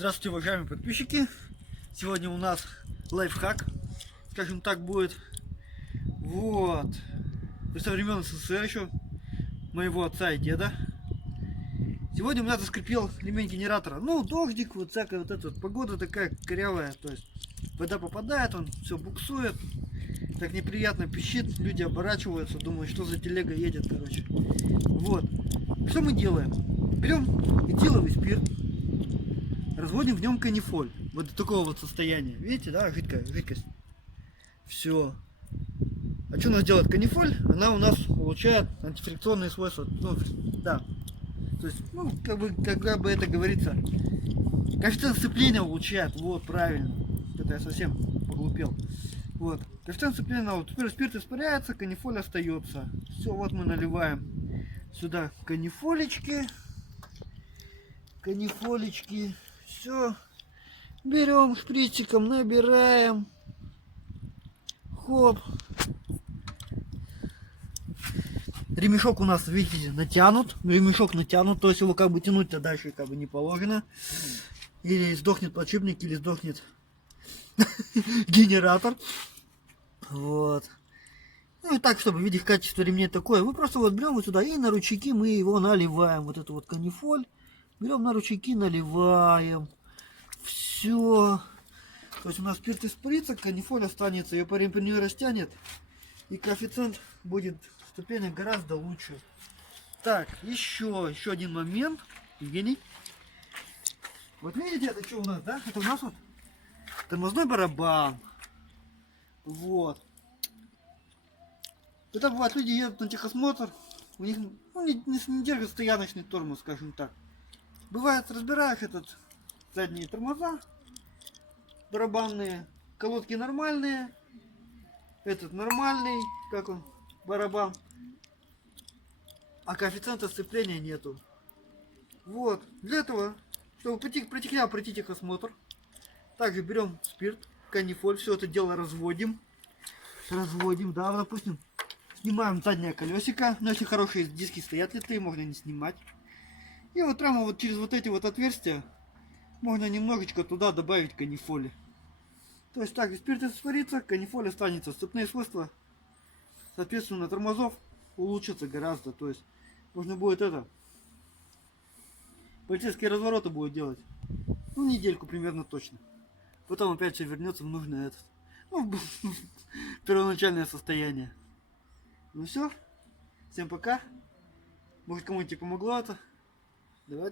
Здравствуйте, уважаемые подписчики! Сегодня у нас лайфхак, скажем так, будет. Вот. Со времен СССР еще, моего отца и деда. Сегодня у меня заскрипел ремень генератора. Ну, дождик, вот всякая вот эта вот погода такая корявая. То есть вода попадает, он все буксует. Так неприятно пищит, люди оборачиваются, думают, что за телега едет, короче. Вот. Что мы делаем? Берем этиловый спирт. Разводим в нем канифоль. Вот до такого вот состояния. Видите, да, жидкость. Все. А что у нас делает канифоль? Она у нас получает антифрикционные свойства. Ну, да. То есть, ну, как бы это говорится, коэффициент сцепления улучшает. Вот, правильно. Это я совсем поглупел. Вот. Коэффициент сцепления, вот, теперь спирт испаряется, канифоль остается. Все, вот мы наливаем сюда канифолечки. Все. Берем шприциком, набираем. Хоп. Ремешок у нас, видите, натянут. Ремешок натянут, то есть его как бы тянуть-то дальше как бы не положено. Или сдохнет подшипник, или сдохнет генератор. Вот. Ну и так, чтобы видеть качество ремней такое. Мы просто вот берем вот сюда и на ручейки мы его наливаем. Вот эту вот канифоль. Берем на ручейки, наливаем. Все. То есть у нас спирт испарится, канифоль останется, ее по не растянет. И коэффициент будет ступени гораздо лучше. Так, еще один момент. Евгений. Вот видите, это что у нас, да? Это у нас вот тормозной барабан. Вот. Это бывает, люди едут на техосмотр, у них не держит стояночный тормоз, скажем так. Бывает, разбираешь этот задние тормоза барабанные, колодки нормальные, этот нормальный, как он, барабан, а коэффициента сцепления нету. Вот, для этого, чтобы пройти техосмотр, также берем спирт, канифоль, все это дело разводим, да, допустим, снимаем заднее колесико, но если хорошие диски стоят литые, можно не снимать. И вот прямо вот через вот эти вот отверстия можно немножечко туда добавить канифоли. То есть так, спирт испарится, канифоль останется. Сцепные свойства, соответственно, тормозов улучшатся гораздо. То есть можно будет полицейские развороты будет делать. Ну, недельку примерно точно. Потом опять все вернется в нужное первоначальное состояние. Ну все. Всем пока. Может, кому-нибудь помогло это. Давай.